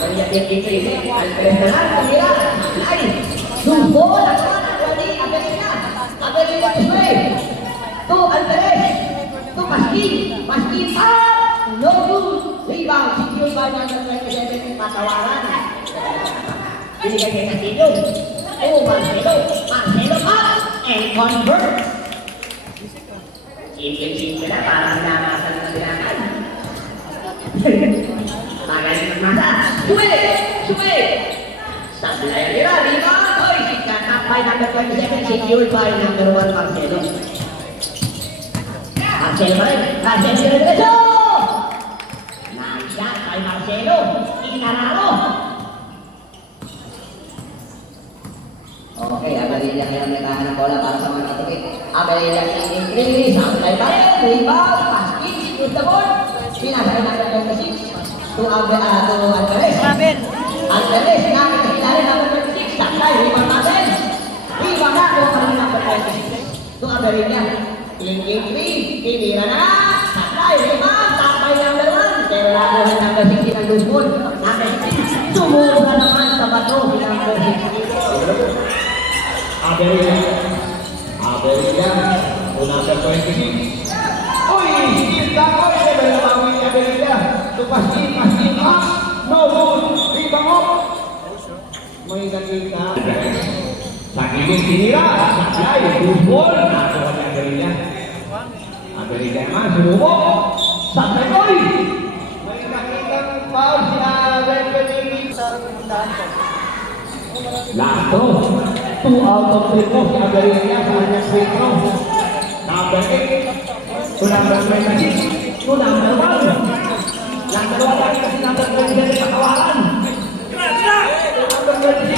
Kaya tingin al personal kamila. Ay, sumbol ang mga nagwali. Abelina. Abelina Tusway. To Alvarez. To Paskin. Paskin up. No good. Rebound. Secure by number 27. Patawaran. Binigay kay Castillo. Oh, Marcelo. Marcelo up. And convert. Simple-simple na. Parang namasan na silangan. Magaling magmasa. Suwe! Sablayan nila. Rebound. Oy, sikat by number 27. Secured by number 1, Marcelo. Marcelo pa rin. Marcelo Regreso! Nice shot by Marcelo. Inararo. Okay, Abalilla ngayon nagkahan ng bola para sa mga katukit. Abalilla in-increase. Supply pa rin. Rebound. Paskin. Secure the ball. Pinasakay number 26. To Alvarez. Alvarez. Nakikita number 26. Supply. Rebound natin. Rebound na. Kung pa rin number 26. To Abalilla. In-increase. Tinira na. Supply. Rebound. Supply number 1. Pero lahat ng number 16 ang luzbon. Number 16. Sumubra naman sa bato. Number 16. Aberilla, number 26. Uy, kita ko, never nabawi ni Aberilla. So, paskin, up. No good. Rebound up. May nakita. Sa gilid tinira. Saklay, good ball. Nakuha ni Aberilla. Aberilla naman, sumubok. Saklay, oy! May nakita foul si referee. Lato. 2 out of 3 po si Aberilla sa kanyang free throw. Number 8 to number 26 to number 1. Yang dalawa lagi kasi number 27 sa kawalan. Number 26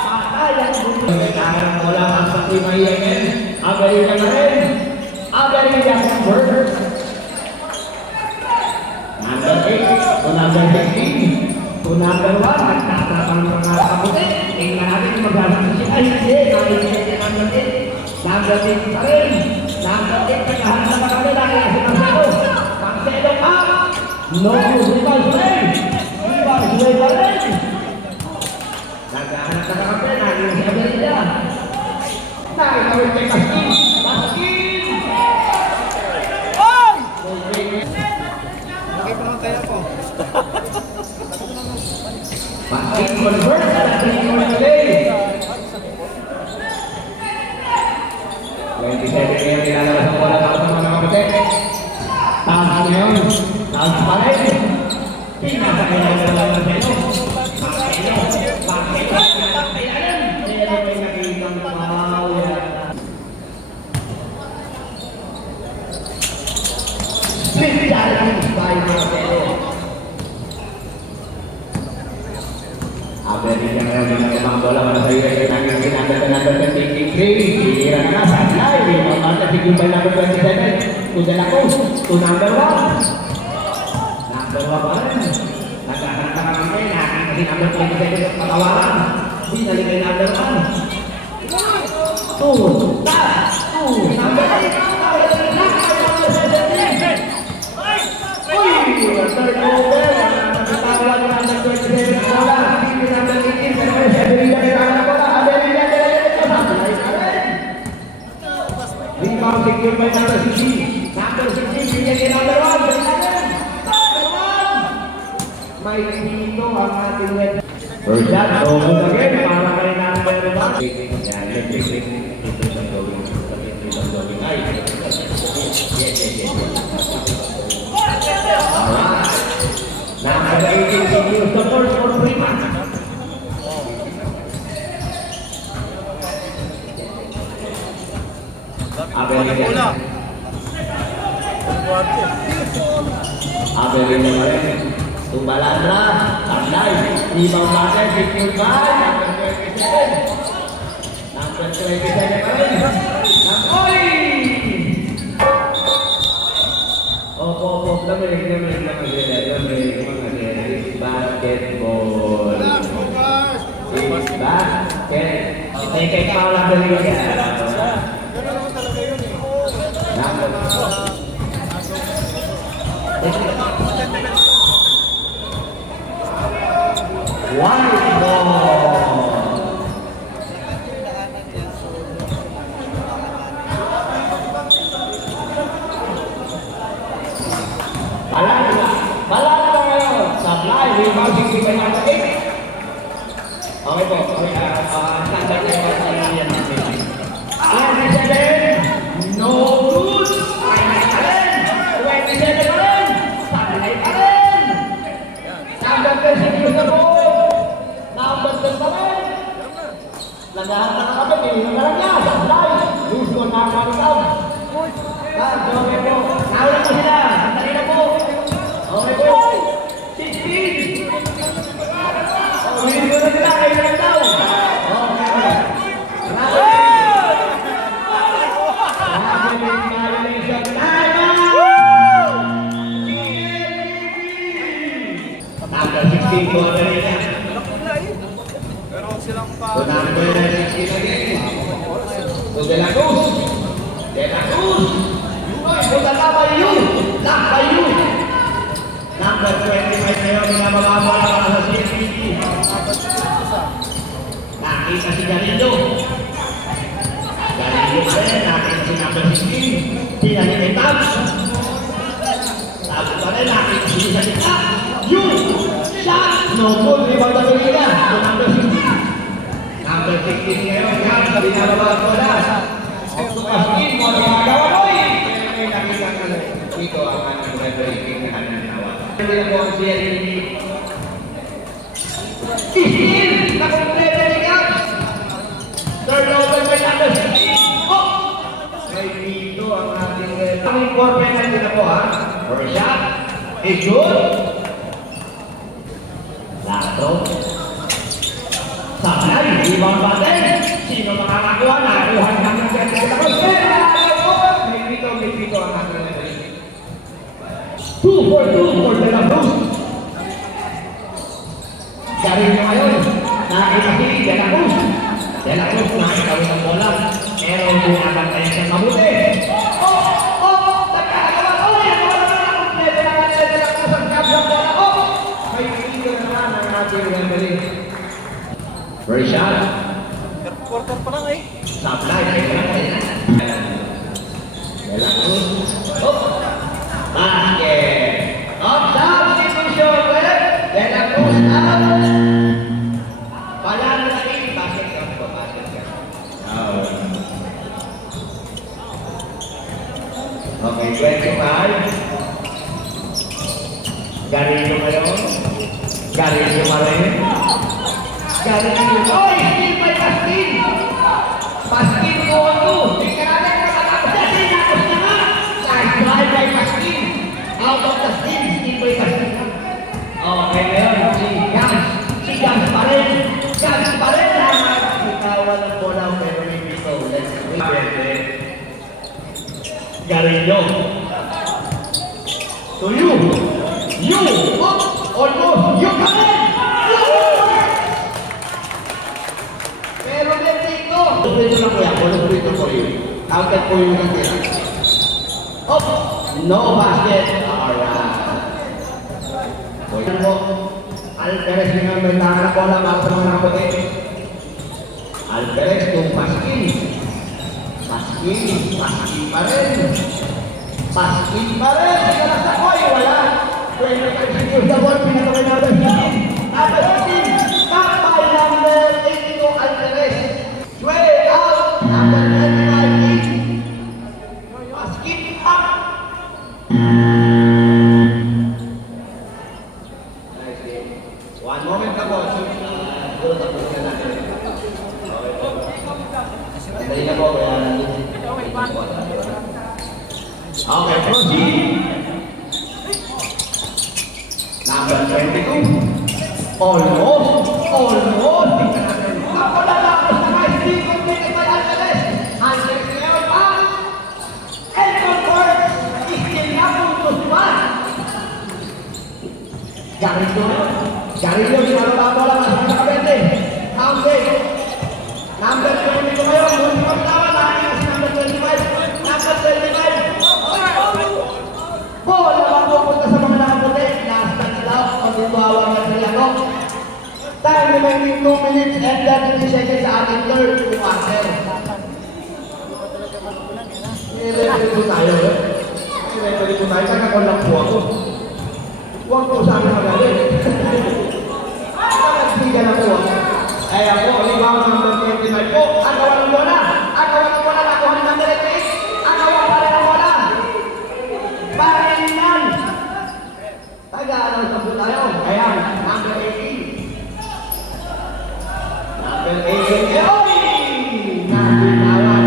patay ang nagkakarang bola sa Timay Yemen. Aberilla na rin. Aberilla convert. Number 8 to number 15 to number 1. Nagtatrapang mga kaputin. Tingnan natin kung magsasabi. Ay, hindi. Number 8 pa rin. Number 8 nagkahanap na kami dahil kasi Marcelo. Marcelo up. No good. Rebound pa rin. Rebound pa rin. Nagkahanap na kami dahil si Aberilla. Nakikawin kay Paskin. Paskin! Oh! Nakita naman tayo po. Paskin convert sa natin yung play. 27 ngayon nilalabas ang bola para sa mga kapatid. Taas ngayon. Taas pa rin. Pinasakay na ng Marcelo. Marcelo. Pero may nakitang foul. Split challenge by Marcelo. Aberilla ngayon ng bola para sa US namin kinagad na number 23. Tinira na sablay. Rebound natin si Gumbay number 27. To De La Cruz. To number 1. Number 1 pa rin. Nagkakarang ka kami. Nakakita si number 27 at patawaran. Binalik kay number 1. 2. Taas. 2. Number 8. Uy! Third over. Nagkatawa ng number 27 na bola. Rebound secure by number 16. Number 16, bigyan kay number 1. May dito ang ating net. First shot, good again. Para kay number 1. Yan, electric. Ito isang gawin. Isang gawin. Ay. Yes. Alright. Number 18, secure the first for Freeman. Aberilla. Aberilla pa rin. Tumbalandra. Tablay. Rebound natin. Secure by. Number 27 pa rin. Oy! Opo. Lamig. Basketball. Basket. Kay Paula Aberilla. White ball. Balat na ngayon. Supply, rebound, 65 number 8. Okay po. Okay, standard na yung yan natin. 27. No good. 27 pa rin. Supply pa rin. Number 10, use the ball. Number 10 pa rin. Lagahan na kami. Pilihan na lang niya. Supply. Lose ko na kami out. Okay po. Nawala po sila. Sandali na po. Okay po. 16. Okay, hindi ko na sila. Kayo na lang daw. Okay. Number 16 po na rin yan. So number 16 again. So De La Cruz. De La Cruz. Punta na ba yun? Lock ba yun? Number 25 na yun. Pinababa mo lang para sa CFPT. Nakita si Garillo. Garillo pa rin. Nakita si number 16. Pinahin ay Tabs. Tabs pa rin. Nakita si sa kita. Yun! Shot! No good. Rebound na rin na. So number 16. Number 16 ngayon. Yan. Sabi na bababa mo lang. Paskin mo ang mga gawa mo eh! Kaya nakita ka na dito ang ating breaking na kanyang gawa. Hindi na po ang CLB. Isin! Nakomplete ni Gabs! Turnover by number 16. Oh! May dito ang ating ang 4 penalty na po ha. First shot. Is good. Lato. Sabay. Rebound button. Sino makakakuha na? Kuhan ng may pito ang ating breaking. 2 for De La Cruz. Galing nyo ngayon. Nakita si De La Cruz. De La Cruz nakikawin ng bola. Pero bumagang tayo siya mabuti. Nagkakagawa. Yan wala na kompleto na nga De La Cruz ang Gabs ang bola. May pito naman ang ating referee. First shot. Quarter pa lang eh. Supply. De La Cruz. Basket. Substitution ulit. De La Cruz out. Palalo na rin. Basket ka po. Basket ka. Okay, 25. Garillo ngayon. Garillo pa rin. Garillo. Oy! Steal by Paskin! Paskin ko ako. Hindi ka natin makatapos na sinakos na nga. Drive by Paskin. Out of the steam. Steal by Paskin. Okay, ngayon. Si Gabs pa rin. Gabs pa rin. Ikawan ng bola pero may pito. Let's wait. Garillo. To you. You. Almost. You come in. Pero may pito. Dito lang po yan. Walang pito po yun. Outed po yung natira. No basket. Alright. So yan po. Alvarez yung may tangan bola para sa mga puti. Alvarez kung Paskin. Paskin pa rin. Paskin pa rin. Sige lang sa koy. Wala. 25 seconds na ball. Pinatawin number 15. Number 15. Kapay number 82 Alvarez. 12 out. Number 25. Paskin up. Nice game. One moment ka po. Sandali na po. Okay, proceed. Number 22. Almost. Ako lalapos na guys. Hindi completed by Alvarez. Alvarez ngayon pa. And convert. Still na puntos pa. Garillo, sinalala lang ang nakabente. Number 20 ngayon. Multiple tawa. Nakakita si number 25. Number 25. Bola lang pupunta sa mga nakaputi. Last touch daw. Pagbubuhawan ng Triago. Time remaining 2 minutes and 30 seconds sa ating third quarter. Nire-ready po tayo eh. Nire-ready po tayo. Kaya lang po ako. Huwag po sa akin magaling. Nagsiga na po ako. Kaya po, rebound number 25 po. Agawan ng bola. Agawan ng bola. Nakuha ni number 8. Agawan pa rin ang bola. Parinan. Taga-aral sa po tayo. Kaya, number 18. Number 18. Oy! Nabitawan.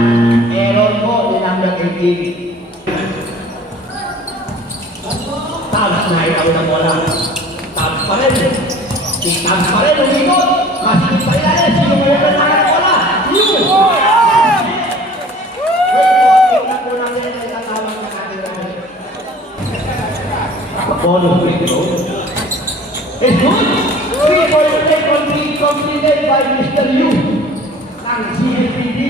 Error po ni number 18. Tabs na itaw ng bola. Tabs pa rin. Si Tabs pa rin. Umikot. Masigit pa ilalim. Sino mo yung bola? Yun! Tingnan po natin ang itatawag na natin. Bonus free throw. It's good. 3-point play completed by Mr. Yu ng CFPD.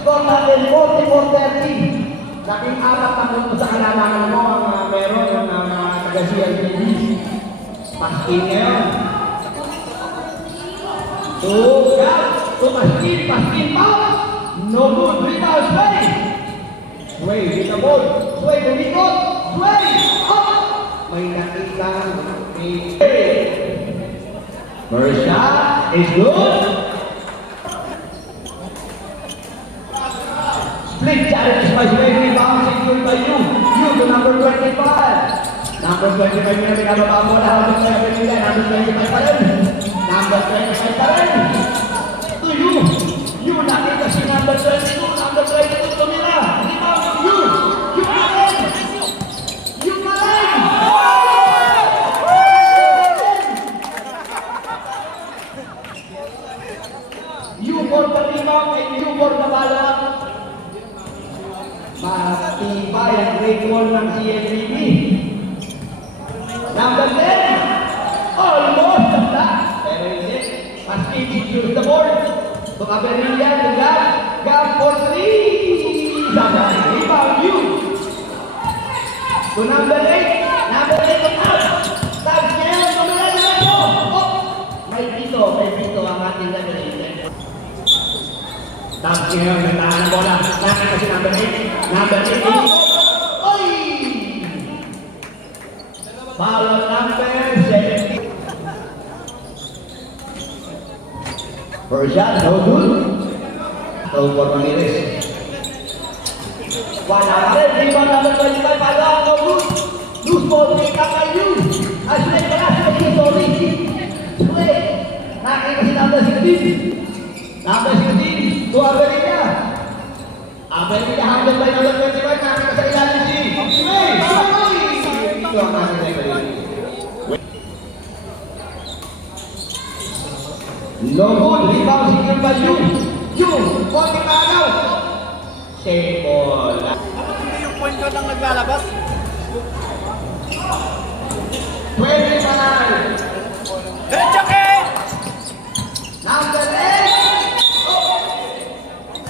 Score natin 44-30. Laking apat na punto sa kalalangan mo ang meron ng taga-CFPD. Paskin ngayon. Paskin pa. No good. Rebound, Sway. Sway, with the ball. Sway, lumikot. Sway, up. May nakita. First shot is good. Split challenge by Sway. Rebound secured by you. You to number 25. Number 25 na pinababa mo na. Number 25 pa rin. Number 25 pa rin. To you. You nakita si number 22. Number 22 tumira. Rebound you. You pa rin. You pa rin. You for the rebound and you for the bala. Matibay ang great wall ng CFPB. Number 10. Almost the flat. Pero hindi. Maskin secures the board. Tukaberilyan, the gap for 3. Sabay. Rebound you. To number 8. Number 8 of out. Tabs ngayon. Tumila na ito. Oh. May pito ang ating number 8. Tabs ngayon. Nantahan ang bola. Nakita si number 8. Number 8. Oy! Foul number 70. First shot, no good. So for Ramirez. Wala pa rin. Rebound number 25. Pala, no good. Loose ball, pick up by you. Ashley, wala siya. Sorry. Sway. Nakita si number 16. Number 16. To America. America, handled by number 25. Nakita sa ilalim si Sway. Ito ang aking referee. No good. Rebound secured by you. You. Konti pa agaw. Table. Hindi yung point guard ang naglalabas. 25. Diretso kay! Number 8.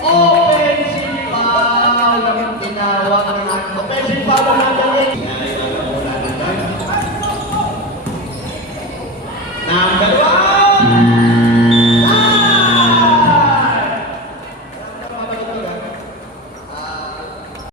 Offensive foul ang tinawag ng ating offensive foul ng number 8. Number